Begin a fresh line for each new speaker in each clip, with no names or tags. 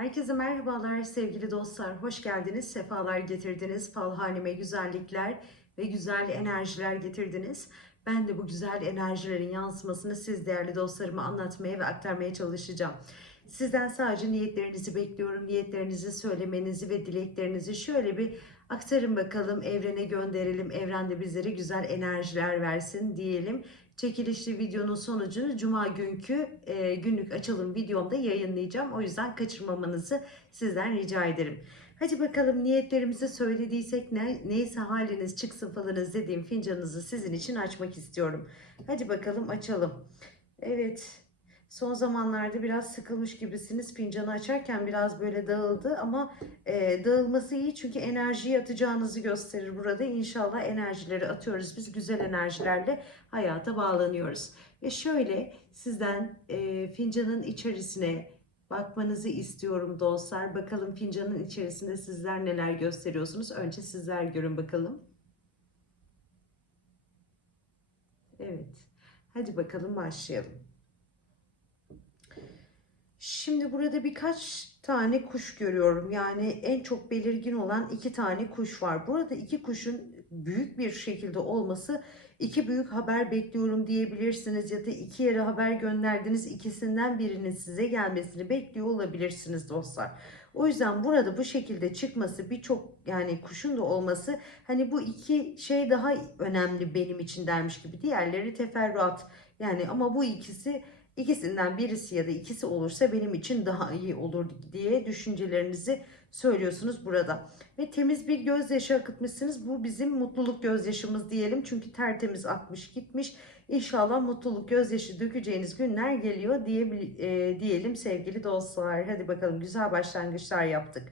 Herkese merhabalar sevgili dostlar. Hoş geldiniz, sefalar getirdiniz. Fal halime güzellikler ve güzel enerjiler getirdiniz. Ben de bu güzel enerjilerin yansımasını siz değerli dostlarıma anlatmaya ve aktarmaya çalışacağım. Sizden sadece niyetlerinizi bekliyorum. Niyetlerinizi söylemenizi ve dileklerinizi şöyle bir aktarın bakalım. Evrene gönderelim. Evren de bizlere güzel enerjiler versin diyelim. Çekilişli videonun sonucunu Cuma günkü e, günlük açılım videomda yayınlayacağım. O yüzden kaçırmamanızı sizden rica ederim. Hadi bakalım niyetlerimizi söylediysek ne, neyse haliniz çıksın falınız dediğim fincanınızı sizin için açmak istiyorum. Hadi bakalım açalım. Evet son zamanlarda biraz sıkılmış gibisiniz. Fincanı açarken biraz böyle dağıldı ama e, dağılması iyi çünkü enerjiyi atacağınızı gösterir burada. İnşallah enerjileri atıyoruz. Biz güzel enerjilerle hayata bağlanıyoruz. Ve şöyle sizden e, fincanın içerisine bakmanızı istiyorum dostlar. Bakalım fincanın içerisinde sizler neler gösteriyorsunuz. Önce sizler görün bakalım. Evet. Hadi bakalım başlayalım. Şimdi burada birkaç tane kuş görüyorum. Yani en çok belirgin olan iki tane kuş var. Burada iki kuşun büyük bir şekilde olması iki büyük haber bekliyorum diyebilirsiniz ya da iki yere haber gönderdiniz ikisinden birinin size gelmesini bekliyor olabilirsiniz dostlar. O yüzden burada bu şekilde çıkması birçok yani kuşun da olması hani bu iki şey daha önemli benim için dermiş gibi diğerleri teferruat yani ama bu ikisi İkisinden birisi ya da ikisi olursa benim için daha iyi olur diye düşüncelerinizi söylüyorsunuz burada. Ve temiz bir gözyaşı akıtmışsınız. Bu bizim mutluluk gözyaşımız diyelim. Çünkü tertemiz akmış gitmiş. İnşallah mutluluk gözyaşı dökeceğiniz günler geliyor diye, e, diyelim sevgili dostlar. Hadi bakalım güzel başlangıçlar yaptık.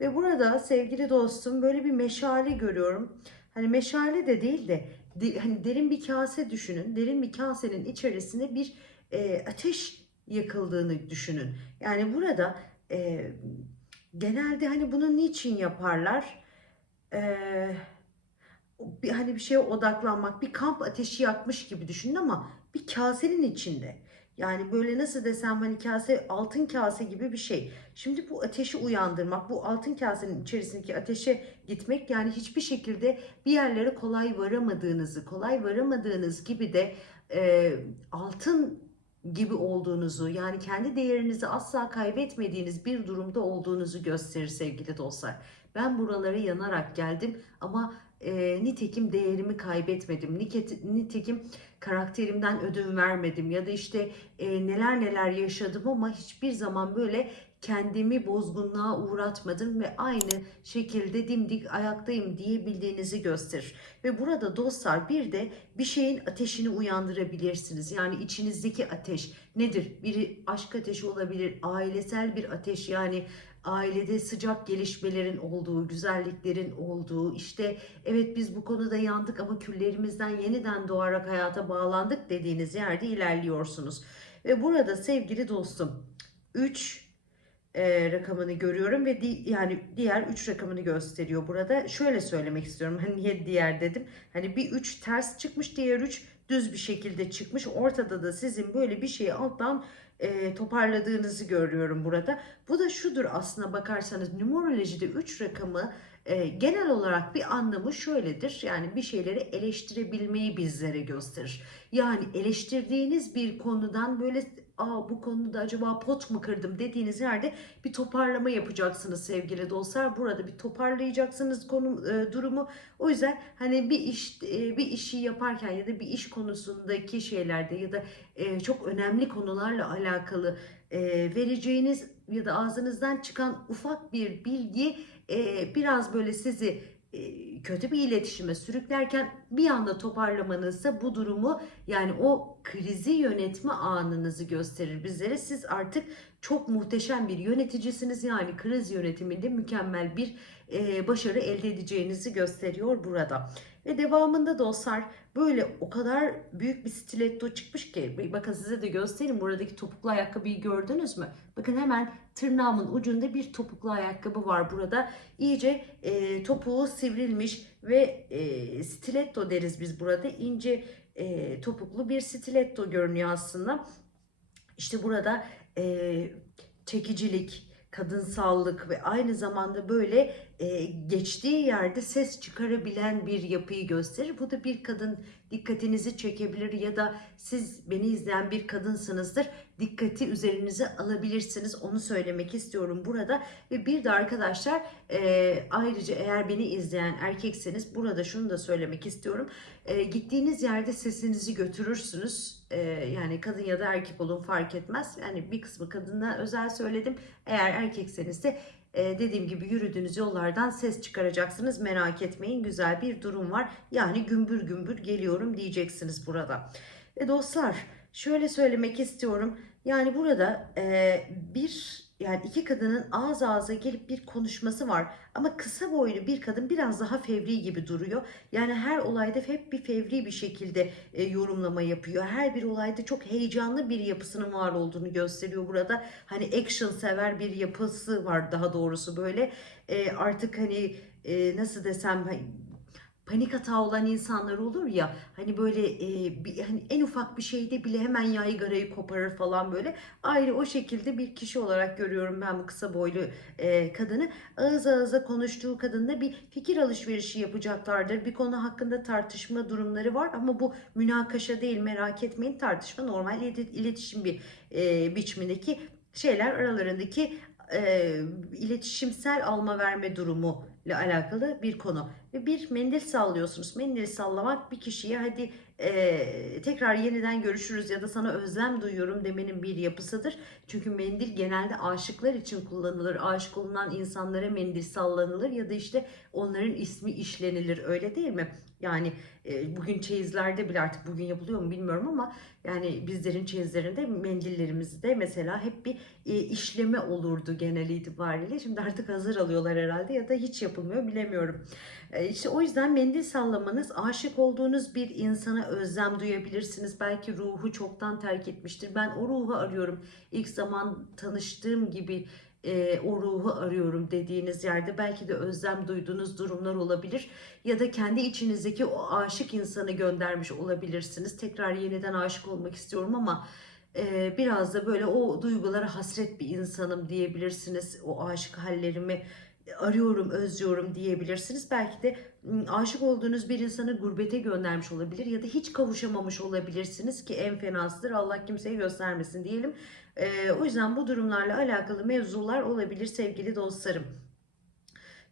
Ve burada sevgili dostum böyle bir meşale görüyorum. Hani meşale de değil de hani derin bir kase düşünün. Derin bir kasenin içerisine bir e, ateş yakıldığını düşünün. Yani burada e, genelde hani bunu niçin yaparlar? E, bir, hani bir şeye odaklanmak, bir kamp ateşi yakmış gibi düşünün ama bir kasenin içinde. Yani böyle nasıl desem hani kase altın kase gibi bir şey. Şimdi bu ateşi uyandırmak, bu altın kasenin içerisindeki ateşe gitmek yani hiçbir şekilde bir yerlere kolay varamadığınızı, kolay varamadığınız gibi de e, altın gibi olduğunuzu yani kendi değerinizi asla kaybetmediğiniz bir durumda olduğunuzu gösterir sevgili dostlar. Ben buralara yanarak geldim ama e, nitekim değerimi kaybetmedim. Nitekim karakterimden ödün vermedim ya da işte e, neler neler yaşadım ama hiçbir zaman böyle kendimi bozgunluğa uğratmadım ve aynı şekilde dimdik ayaktayım diyebildiğinizi gösterir. Ve burada dostlar bir de bir şeyin ateşini uyandırabilirsiniz. Yani içinizdeki ateş nedir? Biri aşk ateşi olabilir, ailesel bir ateş yani ailede sıcak gelişmelerin olduğu, güzelliklerin olduğu, işte evet biz bu konuda yandık ama küllerimizden yeniden doğarak hayata bağlandık dediğiniz yerde ilerliyorsunuz. Ve burada sevgili dostum 3 e, rakamını görüyorum ve di, yani diğer 3 rakamını gösteriyor burada. Şöyle söylemek istiyorum. Hani niye diğer dedim? Hani bir 3 ters çıkmış, diğer 3 düz bir şekilde çıkmış. Ortada da sizin böyle bir şeyi alttan e, toparladığınızı görüyorum burada. Bu da şudur aslına bakarsanız numerolojide 3 rakamı e, genel olarak bir anlamı şöyledir. Yani bir şeyleri eleştirebilmeyi bizlere gösterir. Yani eleştirdiğiniz bir konudan böyle Aa, bu konuda acaba pot mu kırdım dediğiniz yerde bir toparlama yapacaksınız sevgili dostlar. Burada bir toparlayacaksınız konu e, durumu. O yüzden hani bir iş e, bir işi yaparken ya da bir iş konusundaki şeylerde ya da e, çok önemli konularla alakalı e, vereceğiniz ya da ağzınızdan çıkan ufak bir bilgi e, biraz böyle sizi kötü bir iletişime sürüklerken bir anda toparlamanızsa bu durumu yani o krizi yönetme anınızı gösterir bizlere. Siz artık çok muhteşem bir yöneticisiniz yani kriz yönetiminde mükemmel bir başarı elde edeceğinizi gösteriyor burada. Ve devamında dostlar böyle o kadar büyük bir stiletto çıkmış ki bakın size de göstereyim buradaki topuklu ayakkabıyı gördünüz mü? Bakın hemen tırnağımın ucunda bir topuklu ayakkabı var burada. İyice e, topuğu sivrilmiş ve e, stiletto deriz biz burada. ince e, topuklu bir stiletto görünüyor aslında. İşte burada e, çekicilik, kadınsallık ve aynı zamanda böyle e, geçtiği yerde ses çıkarabilen bir yapıyı gösterir. Bu da bir kadın dikkatinizi çekebilir ya da siz beni izleyen bir kadınsınızdır. Dikkati üzerinize alabilirsiniz. Onu söylemek istiyorum burada. Ve bir de arkadaşlar e, ayrıca eğer beni izleyen erkekseniz burada şunu da söylemek istiyorum. E, gittiğiniz yerde sesinizi götürürsünüz. E, yani kadın ya da erkek olun fark etmez. Yani bir kısmı kadına özel söyledim. Eğer erkekseniz de e, dediğim gibi yürüdüğünüz yollardan ses çıkaracaksınız. Merak etmeyin güzel bir durum var. Yani gümbür gümbür geliyorum diyeceksiniz burada. Ve dostlar şöyle söylemek istiyorum. Yani burada e, bir yani iki kadının ağız ağza gelip bir konuşması var. Ama kısa boylu bir kadın biraz daha fevri gibi duruyor. Yani her olayda hep bir fevri bir şekilde e, yorumlama yapıyor. Her bir olayda çok heyecanlı bir yapısının var olduğunu gösteriyor burada. Hani action sever bir yapısı var daha doğrusu böyle. E, artık hani e, nasıl desem panik hata olan insanlar olur ya hani böyle e, bir, hani en ufak bir şeyde bile hemen yaygarayı koparır falan böyle. Ayrı o şekilde bir kişi olarak görüyorum ben bu kısa boylu e, kadını. Ağız ağıza konuştuğu kadınla bir fikir alışverişi yapacaklardır. Bir konu hakkında tartışma durumları var ama bu münakaşa değil merak etmeyin. Tartışma normal ilet- iletişim bir e, biçimindeki şeyler aralarındaki e, iletişimsel alma verme durumu ile alakalı bir konu. Ve bir mendil sallıyorsunuz. Mendil sallamak bir kişiye hadi e, tekrar yeniden görüşürüz ya da sana özlem duyuyorum demenin bir yapısıdır. Çünkü mendil genelde aşıklar için kullanılır. Aşık olunan insanlara mendil sallanılır ya da işte onların ismi işlenilir öyle değil mi? Yani e, bugün çeyizlerde bile artık bugün yapılıyor mu bilmiyorum ama yani bizlerin çeyizlerinde mendillerimizde mesela hep bir e, işleme olurdu genel itibariyle. Şimdi artık hazır alıyorlar herhalde ya da hiç yapılmıyor bilemiyorum. E, işte o yüzden mendil sallamanız aşık olduğunuz bir insana özlem duyabilirsiniz. Belki ruhu çoktan terk etmiştir. Ben o ruhu arıyorum. İlk zaman tanıştığım gibi e, o ruhu arıyorum dediğiniz yerde belki de özlem duyduğunuz durumlar olabilir ya da kendi içinizdeki o aşık insanı göndermiş olabilirsiniz. Tekrar yeniden aşık olmak istiyorum ama e, biraz da böyle o duygulara hasret bir insanım diyebilirsiniz. O aşık hallerimi arıyorum, özlüyorum diyebilirsiniz. Belki de aşık olduğunuz bir insanı gurbete göndermiş olabilir ya da hiç kavuşamamış olabilirsiniz ki en fenasıdır. Allah kimseye göstermesin diyelim. Ee, o yüzden bu durumlarla alakalı mevzular olabilir sevgili dostlarım.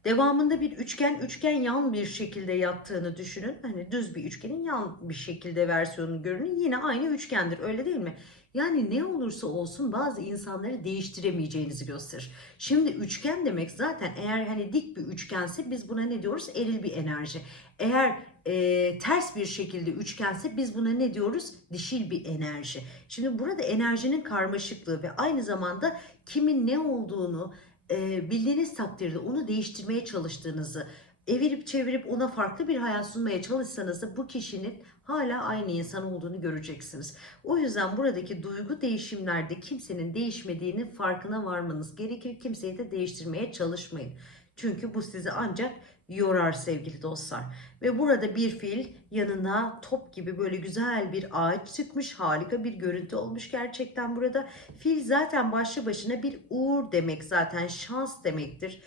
Devamında bir üçgen, üçgen yan bir şekilde yattığını düşünün. Hani düz bir üçgenin yan bir şekilde versiyonu görünün. Yine aynı üçgendir öyle değil mi? Yani ne olursa olsun bazı insanları değiştiremeyeceğinizi gösterir. Şimdi üçgen demek zaten eğer hani dik bir üçgense biz buna ne diyoruz? Eril bir enerji. Eğer e, ters bir şekilde üçgense biz buna ne diyoruz? Dişil bir enerji. Şimdi burada enerjinin karmaşıklığı ve aynı zamanda kimin ne olduğunu e, bildiğiniz takdirde onu değiştirmeye çalıştığınızı, evirip çevirip ona farklı bir hayat sunmaya çalışsanız da bu kişinin hala aynı insan olduğunu göreceksiniz. O yüzden buradaki duygu değişimlerde kimsenin değişmediğinin farkına varmanız gerekir. Kimseyi de değiştirmeye çalışmayın. Çünkü bu sizi ancak yorar sevgili dostlar. Ve burada bir fil yanına top gibi böyle güzel bir ağaç çıkmış. Harika bir görüntü olmuş gerçekten burada. Fil zaten başlı başına bir uğur demek zaten şans demektir.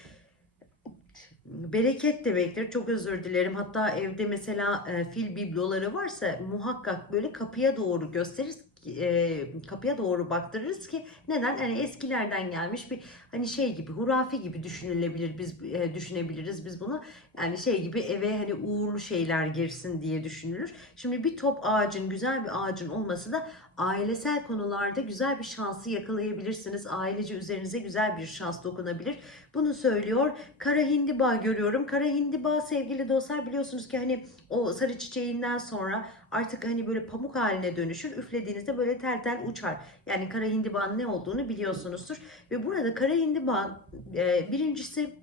Bereket demektir. Çok özür dilerim. Hatta evde mesela e, fil bibloları varsa muhakkak böyle kapıya doğru gösteririz e, kapıya doğru baktırırız ki neden? Hani eskilerden gelmiş bir hani şey gibi hurafe gibi düşünülebilir biz e, düşünebiliriz biz bunu yani şey gibi eve hani uğurlu şeyler girsin diye düşünülür. Şimdi bir top ağacın güzel bir ağacın olması da ailesel konularda güzel bir şansı yakalayabilirsiniz. Ailece üzerinize güzel bir şans dokunabilir. Bunu söylüyor. Kara hindiba görüyorum. Kara hindiba sevgili dostlar biliyorsunuz ki hani o sarı çiçeğinden sonra artık hani böyle pamuk haline dönüşür. Üflediğinizde böyle tel tel uçar. Yani kara hindibanın ne olduğunu biliyorsunuzdur. Ve burada kara hindiban e, birincisi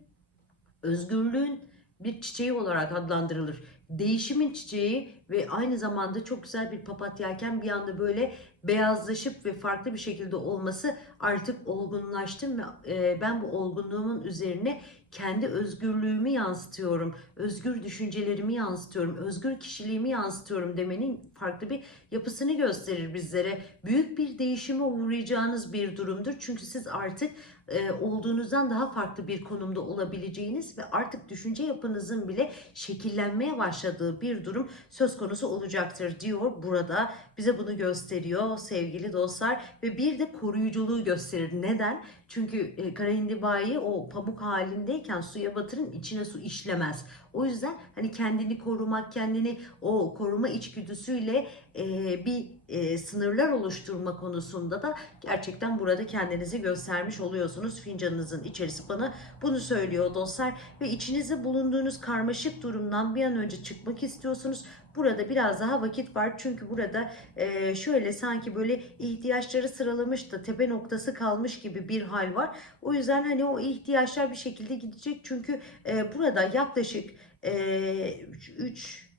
özgürlüğün bir çiçeği olarak adlandırılır. Değişimin çiçeği ve aynı zamanda çok güzel bir papatyayken bir anda böyle beyazlaşıp ve farklı bir şekilde olması artık olgunlaştım ve e, ben bu olgunluğumun üzerine kendi özgürlüğümü yansıtıyorum. Özgür düşüncelerimi yansıtıyorum. Özgür kişiliğimi yansıtıyorum demenin farklı bir yapısını gösterir bizlere. Büyük bir değişime uğrayacağınız bir durumdur. Çünkü siz artık e, olduğunuzdan daha farklı bir konumda olabileceğiniz ve artık düşünce yapınızın bile şekillenmeye başladığı bir durum söz konusu olacaktır diyor burada. Bize bunu gösteriyor sevgili dostlar ve bir de koruyuculuğu gösterir. Neden? Çünkü e, kara hindibayı o pamuk halindeyken suya batırın içine su işlemez. O yüzden hani kendini korumak, kendini o koruma içgüdüsüyle e, bir e, sınırlar oluşturma konusunda da gerçekten burada kendinizi göstermiş oluyorsunuz. Fincanınızın içerisi bana bunu söylüyor dostlar ve içinizde bulunduğunuz karmaşık durumdan bir an önce çıkmak istiyorsunuz. Burada biraz daha vakit var çünkü burada e, şöyle sanki böyle ihtiyaçları sıralamış da tepe noktası kalmış gibi bir hal var. O yüzden hani o ihtiyaçlar bir şekilde gidecek çünkü e, burada yaklaşık e, 3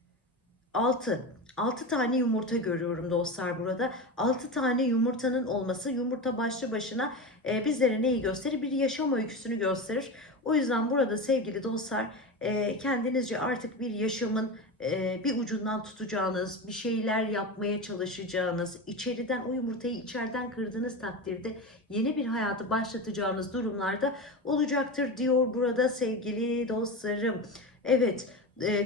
6 6 tane yumurta görüyorum dostlar burada. 6 tane yumurtanın olması yumurta başlı başına e, bizlere neyi gösterir? Bir yaşam öyküsünü gösterir. O yüzden burada sevgili dostlar e, kendinizce artık bir yaşamın bir ucundan tutacağınız, bir şeyler yapmaya çalışacağınız, içeriden o yumurtayı içeriden kırdığınız takdirde yeni bir hayatı başlatacağınız durumlarda olacaktır diyor burada sevgili dostlarım. Evet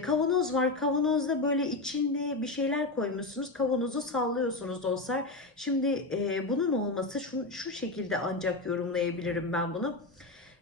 kavanoz var. Kavanozda böyle içinde bir şeyler koymuşsunuz. Kavanozu sallıyorsunuz dostlar. Şimdi bunun olması şu, şu şekilde ancak yorumlayabilirim ben bunu.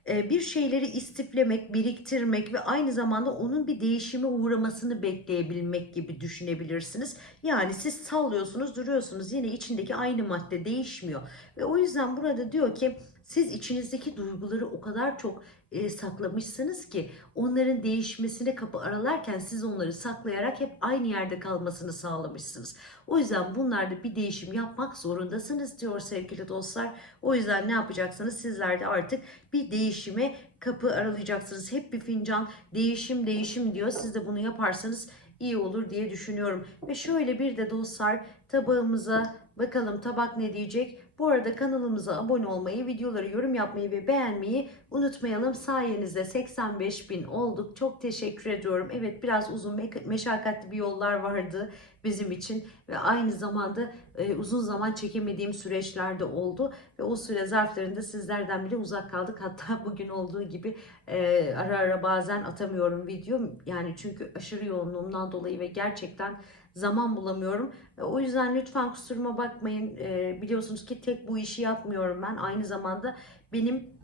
E, bir şeyleri istiflemek, biriktirmek ve aynı zamanda onun bir değişime uğramasını bekleyebilmek gibi düşünebilirsiniz. Yani siz sallıyorsunuz, duruyorsunuz. Yine içindeki aynı madde değişmiyor. Ve o yüzden burada diyor ki siz içinizdeki duyguları o kadar çok e, saklamışsınız ki onların değişmesine kapı aralarken siz onları saklayarak hep aynı yerde kalmasını sağlamışsınız. O yüzden bunlarda bir değişim yapmak zorundasınız diyor sevgili dostlar. O yüzden ne yapacaksınız? Sizler de artık bir değişime kapı aralayacaksınız. Hep bir fincan değişim değişim diyor. Siz de bunu yaparsanız iyi olur diye düşünüyorum. Ve şöyle bir de dostlar tabağımıza bakalım tabak ne diyecek? Bu arada kanalımıza abone olmayı, videoları yorum yapmayı ve beğenmeyi unutmayalım. Sayenizde 85 bin olduk. Çok teşekkür ediyorum. Evet biraz uzun me- meşakkatli bir yollar vardı bizim için ve aynı zamanda e, uzun zaman çekemediğim süreçlerde oldu ve o süre zarflarında sizlerden bile uzak kaldık. Hatta bugün olduğu gibi e, ara ara bazen atamıyorum video yani çünkü aşırı yoğunluğumdan dolayı ve gerçekten zaman bulamıyorum. E, O yüzden lütfen kusuruma bakmayın. E, biliyorsunuz ki tek bu işi yapmıyorum ben. Aynı zamanda benim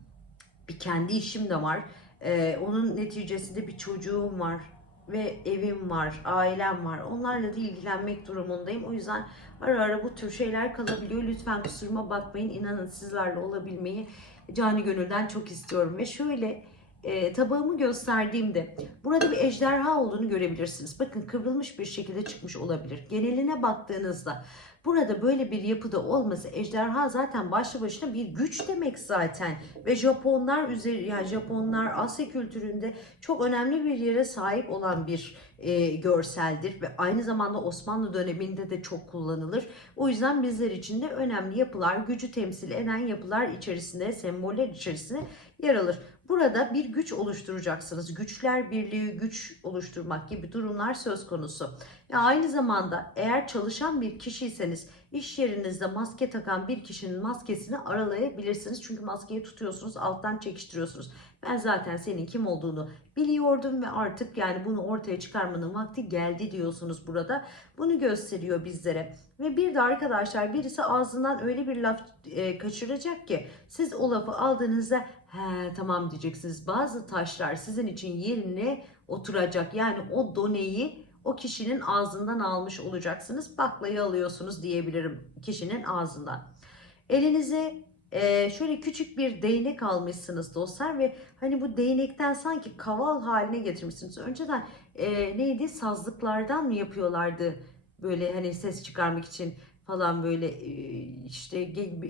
bir kendi işim de var. E, onun neticesinde bir çocuğum var ve evim var, ailem var. Onlarla da ilgilenmek durumundayım. O yüzden ara ara bu tür şeyler kalabiliyor. Lütfen kusuruma bakmayın. İnanın sizlerle olabilmeyi cani gönülden çok istiyorum. Ve şöyle e, tabağımı gösterdiğimde burada bir ejderha olduğunu görebilirsiniz. Bakın kıvrılmış bir şekilde çıkmış olabilir. Geneline baktığınızda burada böyle bir yapıda olması ejderha zaten başlı başına bir güç demek zaten. Ve Japonlar üzeri yani Japonlar Asya kültüründe çok önemli bir yere sahip olan bir e, görseldir ve aynı zamanda Osmanlı döneminde de çok kullanılır. O yüzden bizler için de önemli yapılar, gücü temsil eden yapılar içerisinde, semboller içerisinde yer alır. Burada bir güç oluşturacaksınız. Güçler birliği, güç oluşturmak gibi durumlar söz konusu. Ve aynı zamanda eğer çalışan bir kişiyseniz iş yerinizde maske takan bir kişinin maskesini aralayabilirsiniz. Çünkü maskeyi tutuyorsunuz, alttan çekiştiriyorsunuz. Ben zaten senin kim olduğunu biliyordum ve artık yani bunu ortaya çıkarmanın vakti geldi diyorsunuz burada. Bunu gösteriyor bizlere. Ve bir de arkadaşlar birisi ağzından öyle bir laf e, kaçıracak ki siz o lafı aldığınızda he tamam diyeceksiniz. Bazı taşlar sizin için yerine oturacak. Yani o doneyi o kişinin ağzından almış olacaksınız. Baklayı alıyorsunuz diyebilirim kişinin ağzından. Elinize e, şöyle küçük bir değnek almışsınız dostlar ve hani bu değnekten sanki kaval haline getirmişsiniz. Önceden e, neydi sazlıklardan mı yapıyorlardı böyle hani ses çıkarmak için falan böyle işte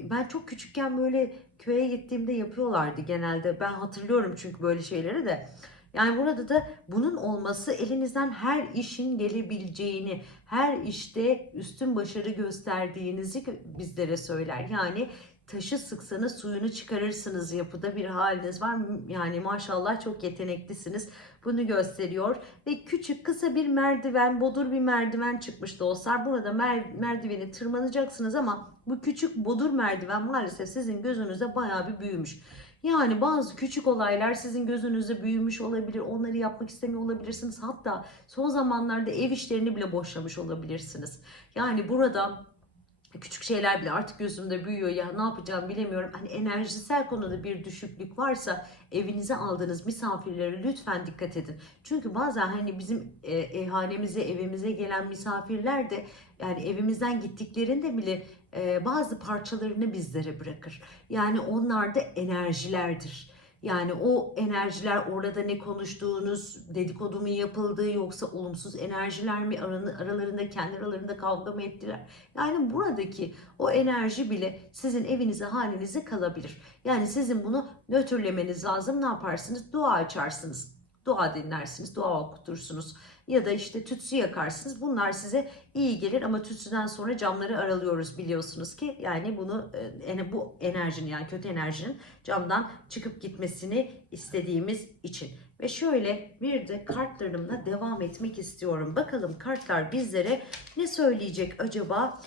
ben çok küçükken böyle köye gittiğimde yapıyorlardı genelde. Ben hatırlıyorum çünkü böyle şeyleri de. Yani burada da bunun olması elinizden her işin gelebileceğini, her işte üstün başarı gösterdiğinizi bizlere söyler. Yani taşı sıksanız suyunu çıkarırsınız yapıda bir haliniz var. Yani maşallah çok yeteneklisiniz. Bunu gösteriyor. Ve küçük kısa bir merdiven, bodur bir merdiven çıkmış dostlar. Burada mer- merdiveni tırmanacaksınız ama bu küçük bodur merdiven maalesef sizin gözünüzde bayağı bir büyümüş. Yani bazı küçük olaylar sizin gözünüzde büyümüş olabilir. Onları yapmak istemiyor olabilirsiniz. Hatta son zamanlarda ev işlerini bile boşlamış olabilirsiniz. Yani burada küçük şeyler bile artık gözümde büyüyor ya ne yapacağım bilemiyorum. Hani enerjisel konuda bir düşüklük varsa evinize aldığınız misafirlere lütfen dikkat edin. Çünkü bazen hani bizim e, ehanemize evimize gelen misafirler de yani evimizden gittiklerinde bile e, bazı parçalarını bizlere bırakır. Yani onlar da enerjilerdir. Yani o enerjiler orada ne konuştuğunuz, dedikodu mu yapıldı yoksa olumsuz enerjiler mi aralarında kendi aralarında kavga mı ettiler? Yani buradaki o enerji bile sizin evinize halinize kalabilir. Yani sizin bunu nötrlemeniz lazım. Ne yaparsınız? Dua açarsınız. Dua dinlersiniz, dua okutursunuz ya da işte tütsü yakarsınız. Bunlar size iyi gelir ama tütsüden sonra camları aralıyoruz biliyorsunuz ki. Yani bunu e, yani bu enerjinin yani kötü enerjinin camdan çıkıp gitmesini istediğimiz için. Ve şöyle bir de kartlarımla devam etmek istiyorum. Bakalım kartlar bizlere ne söyleyecek acaba?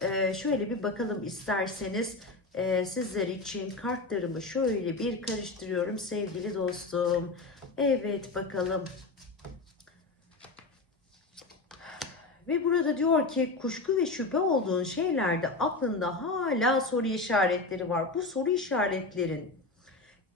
Ee, şöyle bir bakalım isterseniz Ee, sizler için kartlarımı şöyle bir karıştırıyorum sevgili dostum. Evet bakalım. Ve burada diyor ki kuşku ve şüphe olduğun şeylerde aklında hala soru işaretleri var. Bu soru işaretlerin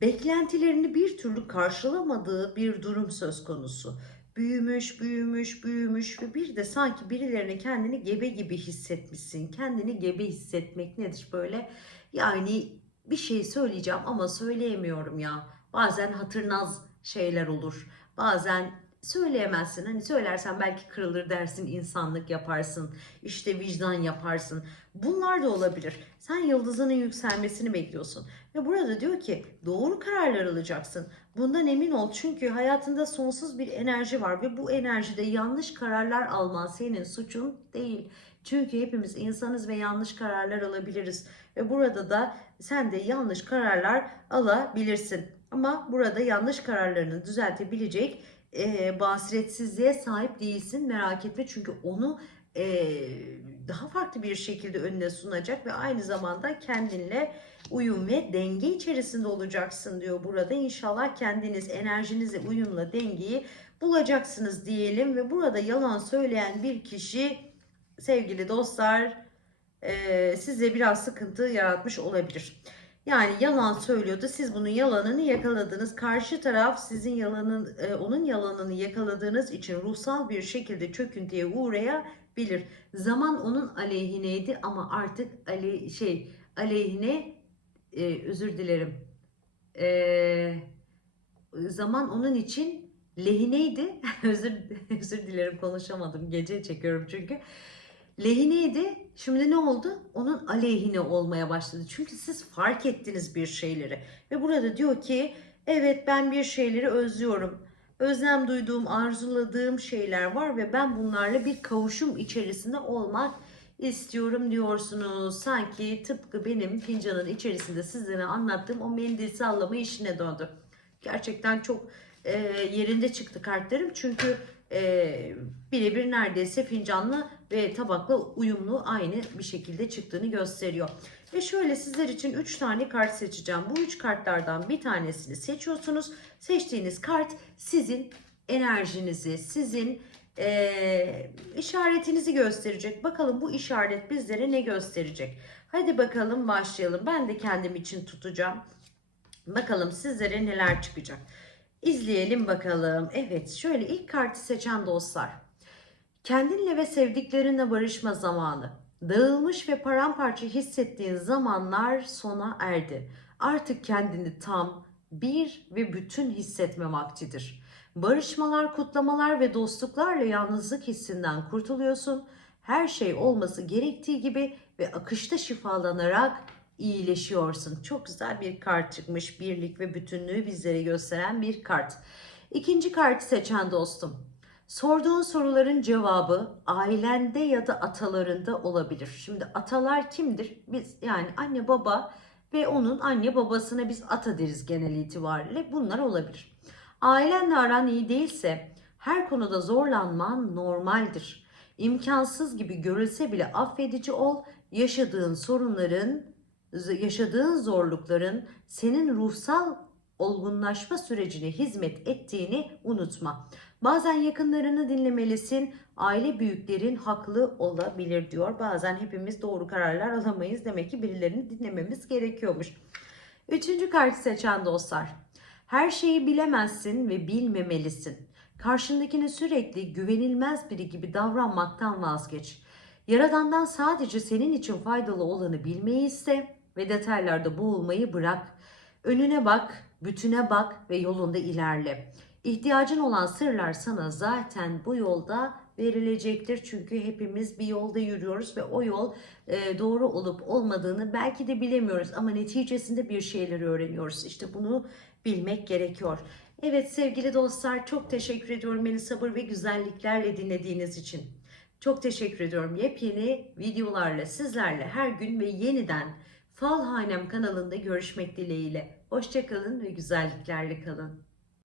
beklentilerini bir türlü karşılamadığı bir durum söz konusu. Büyümüş, büyümüş, büyümüş ve bir de sanki birilerine kendini gebe gibi hissetmişsin. Kendini gebe hissetmek nedir böyle? Yani bir şey söyleyeceğim ama söyleyemiyorum ya. Bazen hatırnaz şeyler olur. Bazen söyleyemezsin. Hani söylersen belki kırılır dersin, insanlık yaparsın, işte vicdan yaparsın. Bunlar da olabilir. Sen yıldızının yükselmesini bekliyorsun. Ve burada diyor ki doğru kararlar alacaksın. Bundan emin ol çünkü hayatında sonsuz bir enerji var ve bu enerjide yanlış kararlar alman senin suçun değil. Çünkü hepimiz insanız ve yanlış kararlar alabiliriz. Ve burada da sen de yanlış kararlar alabilirsin. Ama burada yanlış kararlarını düzeltebilecek e, basiretsizliğe sahip değilsin merak etme çünkü onu e, daha farklı bir şekilde önüne sunacak ve aynı zamanda kendinle uyum ve denge içerisinde olacaksın diyor burada. İnşallah kendiniz enerjinize uyumla dengeyi bulacaksınız diyelim ve burada yalan söyleyen bir kişi sevgili dostlar e, size biraz sıkıntı yaratmış olabilir. Yani yalan söylüyordu. Siz bunun yalanını yakaladınız. Karşı taraf sizin yalanın e, onun yalanını yakaladığınız için ruhsal bir şekilde çöküntüye uğrayabilir. Zaman onun aleyhineydi ama artık ale, şey aleyhine e, özür dilerim. E, zaman onun için lehineydi. özür özür dilerim konuşamadım. Gece çekiyorum çünkü. Lehineydi. Şimdi ne oldu? Onun aleyhine olmaya başladı. Çünkü siz fark ettiniz bir şeyleri. Ve burada diyor ki evet ben bir şeyleri özlüyorum. Özlem duyduğum, arzuladığım şeyler var ve ben bunlarla bir kavuşum içerisinde olmak istiyorum diyorsunuz. Sanki tıpkı benim fincanın içerisinde sizlere anlattığım o mendil sallama işine döndü. Gerçekten çok e, yerinde çıktı kartlarım. Çünkü e, birebir neredeyse fincanla ve tabakla uyumlu aynı bir şekilde çıktığını gösteriyor. Ve şöyle sizler için 3 tane kart seçeceğim. Bu 3 kartlardan bir tanesini seçiyorsunuz. Seçtiğiniz kart sizin enerjinizi, sizin e, işaretinizi gösterecek. Bakalım bu işaret bizlere ne gösterecek? Hadi bakalım başlayalım. Ben de kendim için tutacağım. Bakalım sizlere neler çıkacak. İzleyelim bakalım. Evet şöyle ilk kartı seçen dostlar. Kendinle ve sevdiklerinle barışma zamanı. Dağılmış ve paramparça hissettiğin zamanlar sona erdi. Artık kendini tam, bir ve bütün hissetme vaktidir. Barışmalar, kutlamalar ve dostluklarla yalnızlık hissinden kurtuluyorsun. Her şey olması gerektiği gibi ve akışta şifalanarak iyileşiyorsun. Çok güzel bir kart çıkmış. Birlik ve bütünlüğü bizlere gösteren bir kart. İkinci kartı seçen dostum. Sorduğun soruların cevabı ailende ya da atalarında olabilir. Şimdi atalar kimdir? Biz yani anne baba ve onun anne babasına biz ata deriz genel itibariyle. Bunlar olabilir. Ailenle aran iyi değilse her konuda zorlanman normaldir. İmkansız gibi görülse bile affedici ol. Yaşadığın sorunların yaşadığın zorlukların senin ruhsal olgunlaşma sürecine hizmet ettiğini unutma. Bazen yakınlarını dinlemelisin. Aile büyüklerin haklı olabilir diyor. Bazen hepimiz doğru kararlar alamayız. Demek ki birilerini dinlememiz gerekiyormuş. Üçüncü kart seçen dostlar. Her şeyi bilemezsin ve bilmemelisin. Karşındakine sürekli güvenilmez biri gibi davranmaktan vazgeç. Yaradandan sadece senin için faydalı olanı bilmeyi iste ve detaylarda boğulmayı bırak. Önüne bak, bütüne bak ve yolunda ilerle. İhtiyacın olan sırlar sana zaten bu yolda verilecektir. Çünkü hepimiz bir yolda yürüyoruz ve o yol e, doğru olup olmadığını belki de bilemiyoruz ama neticesinde bir şeyleri öğreniyoruz. İşte bunu bilmek gerekiyor. Evet sevgili dostlar çok teşekkür ediyorum beni sabır ve güzelliklerle dinlediğiniz için. Çok teşekkür ediyorum. Yepyeni videolarla sizlerle her gün ve yeniden Fal Hanem kanalında görüşmek dileğiyle. Hoşçakalın ve güzelliklerle kalın.